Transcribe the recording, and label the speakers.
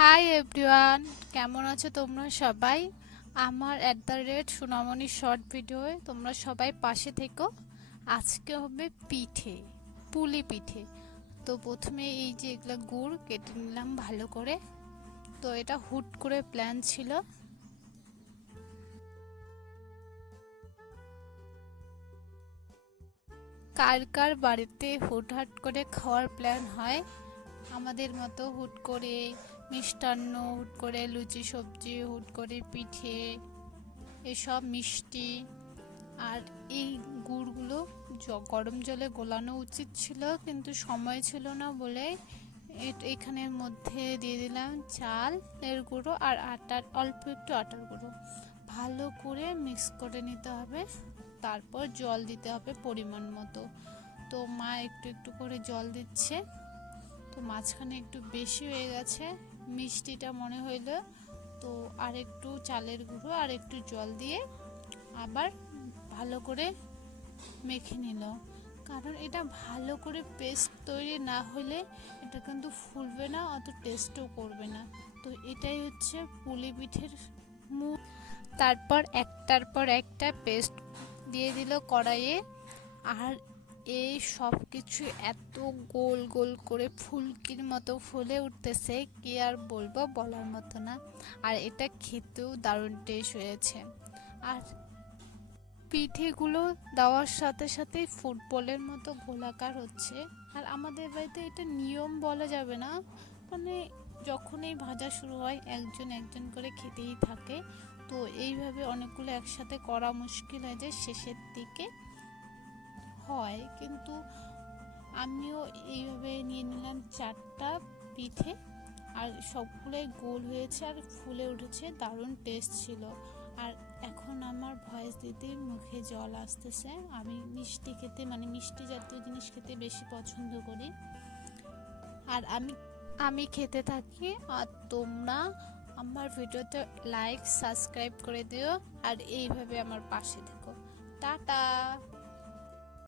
Speaker 1: Hi everyone কেমন আছো তোমরা সবাই? আমার at the rate Sunamoni short ভিডিওয়ে তোমরা সবাই পাশে থেকো। আজকে হবে পিঠে, পুলি পিঠে। তো প্রথমে এই যে এগুলো গুড় কেটে নিলাম ভালো করে। তো এটা হুট করে প্ল্যান ছিল। কার কার বাড়িতে হুটহাট করে খাওয়ার প্ল্যান হয়, আমাদের মতো হুট করে মিষ্টান্ন হুট করে, লুচি, সবজি, হুট করে পিঠে, এসব মিষ্টি। আর এই গুড়গুলো গরম জলে গোলানো উচিত ছিল, কিন্তু সময় ছিল না বলে এখানের মধ্যে দিয়ে দিলাম চাল, এর গুঁড়ো আর আটার অল্প একটু আটার গুঁড়ো। ভালো করে মিক্স করে নিতে হবে, তারপর জল দিতে হবে পরিমাণ মতো। তো মা একটু একটু করে জল দিচ্ছে, তো মাঝখানে একটু বেশি হয়ে গেছে। মিষ্টিটা মনে হইল, তো আর একটু চালের গুঁড়ো আর একটু জল দিয়ে আবার ভালো করে মেখে নিল। কারণ এটা ভালো করে পেস্ট তৈরি না হলে এটা কিন্তু ফুলবে না, অত টেস্টও করবে না। তো এটাই হচ্ছে পুলি পিঠের মূল তারপর একটার পর একটা পেস্ট দিয়ে দিল কড়াইয়ে। আর এই সব কিছু এত গোল গোল করে ফুলকির মতো ফুলে উঠতেছে, কি আর বলব বলার মতো না। আর এটা খেতেও দারুণ টেস্ট হয়েছে। আর পিঠেগুলো দেওয়ার সাথে সাথে ফুটবলের মতো গোলাকার হচ্ছে। আর আমাদের বাড়িতে এটা নিয়ম বলা যাবে না। মানে যখনই ভাজা শুরু হয়, একজন একজন করে খেতেই থাকে। তো এইভাবে অনেকগুলো একসাথে করা মুশকিল হয়ে যায় শেষের দিকে। হয়, কিন্তু আমিও এইভাবে নিয়ে নিলাম চারটা পিঠে। আর সবগুলোই গোল হয়েছে আর ফুলে উঠেছে, দারুণ টেস্ট ছিল। আর এখন আমার ভয়েস দিতেই মুখে জল আসতেছে। আমি মিষ্টি খেতে মানে মিষ্টি জাতীয় জিনিস খেতে বেশি পছন্দ করি। আর আমি আমি খেতে থাকি। আর তোমরা আমার ভিডিওতে লাইক সাবস্ক্রাইব করে দিও। আর এইভাবে আমার পাশে থেকো। টাটা!